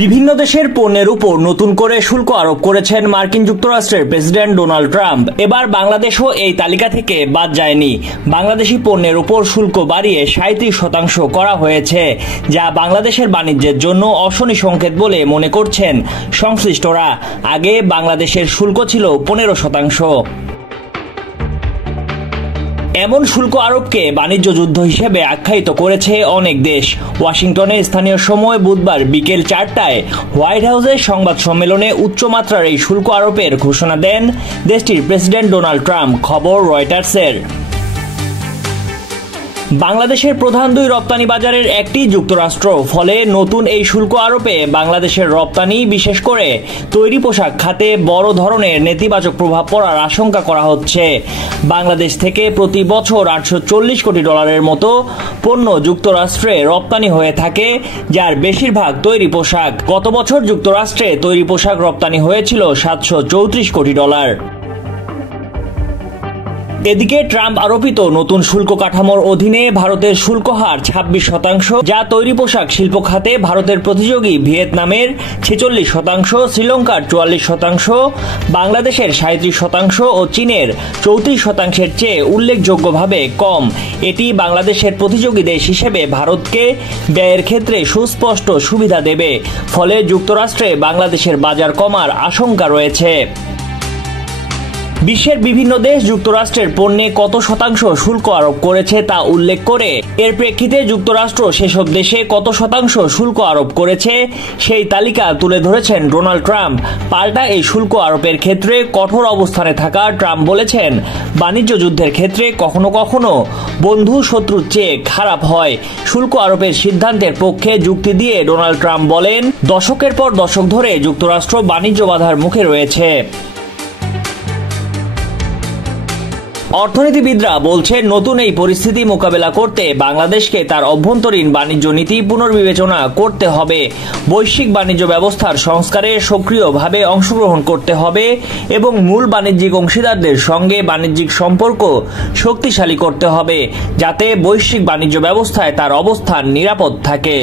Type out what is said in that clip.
বিভিন্ন দেশের পণ্যের উপর নতুন করে শুল্ক আরোপ করেছেন মার্কিন যুক্তরাষ্ট্রের প্রেসিডেন্ট ডোনাল্ড ট্রাম্প। এবার বাংলাদেশও এই তালিকা থেকে বাদ যায়নি। বাংলাদেশি পণ্যের উপর শুল্ক বাড়িয়ে 37% করা হয়েছে, যা বাংলাদেশের বাণিজ্যের জন্য অশনি সংকেত বলে মনে করছেন সংশ্লিষ্টরা। আগে বাংলাদেশের শুল্ক ছিল 15%। এমন শুল্ক আরোপকে বাণিজ্য যুদ্ধ হিসেবে আখ্যায়িত করেছে অনেক দেশ। ওয়াশিংটনে স্থানীয় সময় বুধবার বিকেল 4টায় হোয়াইট হাউসের সংবাদ সম্মেলনে উচ্চমাত্রার এই শুল্ক আরোপের ঘোষণা দেন দেশটির প্রেসিডেন্ট ডোনাল্ড ট্রাম্প, খবর রয়টার্সের। বাংলাদেশের প্রধান দুই রপ্তানি বাজারের একটি যুক্তরাষ্ট্র, ফলে নতুন এই শুল্ক আরোপে বাংলাদেশের রপ্তানি, বিশেষ করে তৈরি পোশাক খাতে বড় ধরনের নেতিবাচক প্রভাব পড়ার আশঙ্কা করা হচ্ছে। বাংলাদেশ থেকে প্রতি বছর $840 কোটি মতো পণ্য যুক্তরাষ্ট্রে রপ্তানি হয়ে থাকে, যার বেশিরভাগ তৈরি পোশাক। গত বছর যুক্তরাষ্ট্রে তৈরি পোশাক রপ্তানি হয়েছিল $734 কোটি। এদিকে ট্রাম্প আরোপিত নতুন শুল্ক কাঠামোর অধীনে ভারতের শুল্ক হার 26%, যা তৈরি পোশাক শিল্প খাতে ভারতের প্রতিযোগী ভিয়েতনামের 46%, শ্রীলঙ্কার 44%, বাংলাদেশের 37% ও চীনের 34%-এর চেয়ে উল্লেখযোগ্যভাবে কম। এটি বাংলাদেশের প্রতিযোগী দেশ হিসেবে ভারতকে ব্যয়ের ক্ষেত্রে সুস্পষ্ট সুবিধা দেবে, ফলে যুক্তরাষ্ট্রে বাংলাদেশের বাজার কমার আশঙ্কা রয়েছে। বিশ্বের বিভিন্ন দেশ যুক্তরাষ্ট্রের পণ্যে কত শতাংশ শুল্ক আরোপ করেছে তা উল্লেখ করে এর প্রেক্ষিতে যুক্তরাষ্ট্র সেসব দেশে কত শতাংশ শুল্ক আরোপ করেছে সেই তালিকা তুলে ধরেছেন ডোনাল্ড ট্রাম্প। পাল্টা এই শুল্ক আরোপের ক্ষেত্রে কঠোর অবস্থানে থাকা ট্রাম্প বলেছেন, বাণিজ্য যুদ্ধের ক্ষেত্রে কখনো কখনো বন্ধু শত্রুর চেয়ে খারাপ হয়। শুল্ক আরোপের সিদ্ধান্তের পক্ষে যুক্তি দিয়ে ডোনাল্ড ট্রাম্প বলেন, দশকের পর দশক ধরে যুক্তরাষ্ট্র বাণিজ্য বাধার মুখে রয়েছে। অর্থনীতিবিদরা বলছেন, নতুন এই পরিস্থিতি মোকাবেলা করতে বাংলাদেশকে তার অভ্যন্তরীণ বাণিজ্য নীতি পুনর্বিবেচনা করতে হবে, বৈশ্বিক বাণিজ্য ব্যবস্থার সংস্কারে সক্রিয়ভাবে অংশগ্রহণ করতে হবে এবং মূল বাণিজ্যিক অংশীদারদের সঙ্গে বাণিজ্যিক সম্পর্ক শক্তিশালী করতে হবে, যাতে বৈশ্বিক বাণিজ্য ব্যবস্থায় তার অবস্থান নিরাপদ থাকে।